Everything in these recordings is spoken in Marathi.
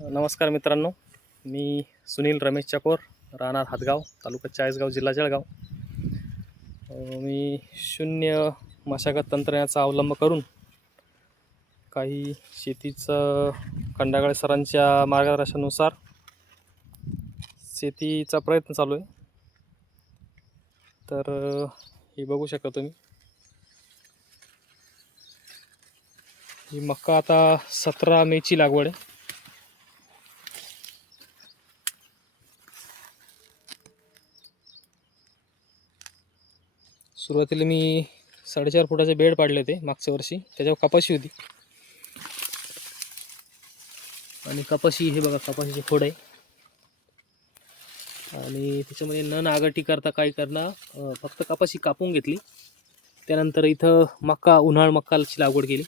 नमस्कार मित्रांनो, मी सुनील रमेश चकोर, राहणार हातगाव, तालुका चाळीसगाव, जिल्हा जळगाव. मी शून्य मशागत तंत्रज्ञानाचा अवलंब करून काही शेतीचं खंडागळे सरांच्या मार्गदर्शनानुसार शेतीचा प्रयत्न चालू आहे. तर हे बघू शकता तुम्ही, ही मक्का आता 17 मेची लागवड आहे. सुरुवातीला मी 4.5 फुटाचे बेड पाडले होते मागच्या वर्षी. त्याच्यावर कपाशी होती आणि कपाशी हे बघा, कपाशीचे खोड आहे. आणि त्याच्यामध्ये न नागटी करता काय करणार, फक्त कपाशी कापून घेतली. त्यानंतर इथं उन्हाळ मक्काची लागवड केली.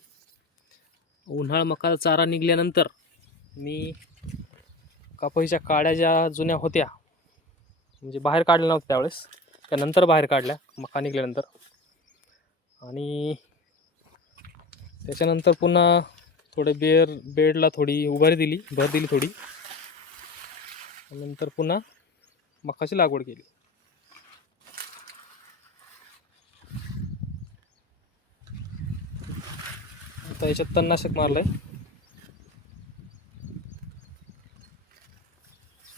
उन्हाळ मक्का चारा निघाल्यानंतर मी कपाशीच्या काड्या ज्या जुन्या होत्या, म्हणजे बाहेर काढल्या नव्हत्या त्यावेळेस, त्यानंतर बाहेर काढल्या मका निघाल्यानंतर. आणि त्याच्यानंतर पुन्हा थोडे बेडला थोडी उभारी दिली, भर दिली थोडी. नंतर पुन्हा मकाची लागवड केली. आता याच्यात तणनाशक मारलंय,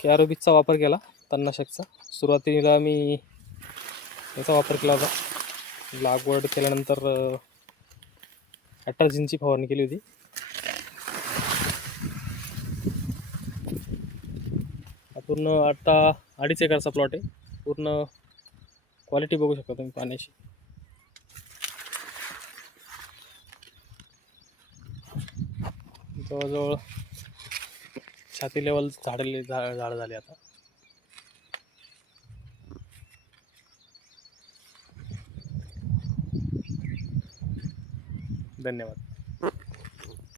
कॅरोबिकचा वापर केला तणनाशकचा. सुरुवातीला मी याचा वापर केला होता. लागवड केल्यानंतर अट्राझिनची फवारणी केली होती. पूर्ण आता 2.5 एकरचा प्लॉट आहे. पूर्ण क्वालिटी बघू शकता तुम्ही पाण्याची. जवळजवळ छाती लेवल झाड झाले आता. धन्यवाद.